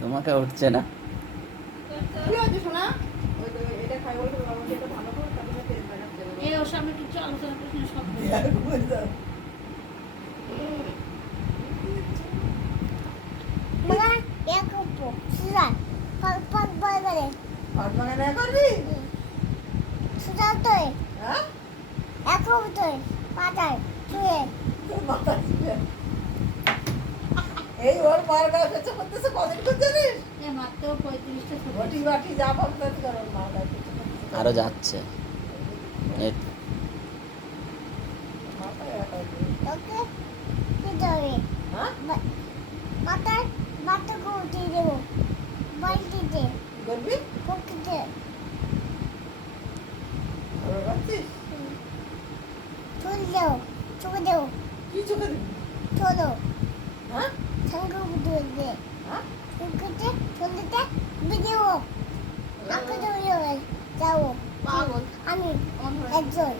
তোমাকে উঠছে না। কি হচ্ছে শোনা? এটা খাই বলে আমাকে এটা ভালো করে তারপরে তেল লাগাতে হবে। এই ওর সামনে কিছু আলোচনা করছিস সব মা দেখো সুজান পর করে ভাত বাগানে করবি? সুজান তুই হ্যাঁ? এখন তুই পাতায় শুয়ে তোর মাথা ছিল। এই ওর মার গায়ে পেছে করতেছে কদিন করে জানিস? এ মাত্র 35টা ছবি ঘটি বাটি যা ভাবতে কর ওর মার গায়ে পেছে করতেছে। আরো যাচ্ছে। মাথায় একা দিয়ে। তোকে কি দেবে হ্যাঁ? মাথায় মাথা উঠিয়ে দেবো বাড়িতে কি করবি? পকেটে আবার ভাবছিস? চুল দেও চুকে দেও কি চোখে দিবি? চলো হ্যাঁ? সঙ্গে বুঝবে হ্যাঁ? চুকেতে চলতে ভিডিও আঁকে যাও পাগল আমি আমার একজন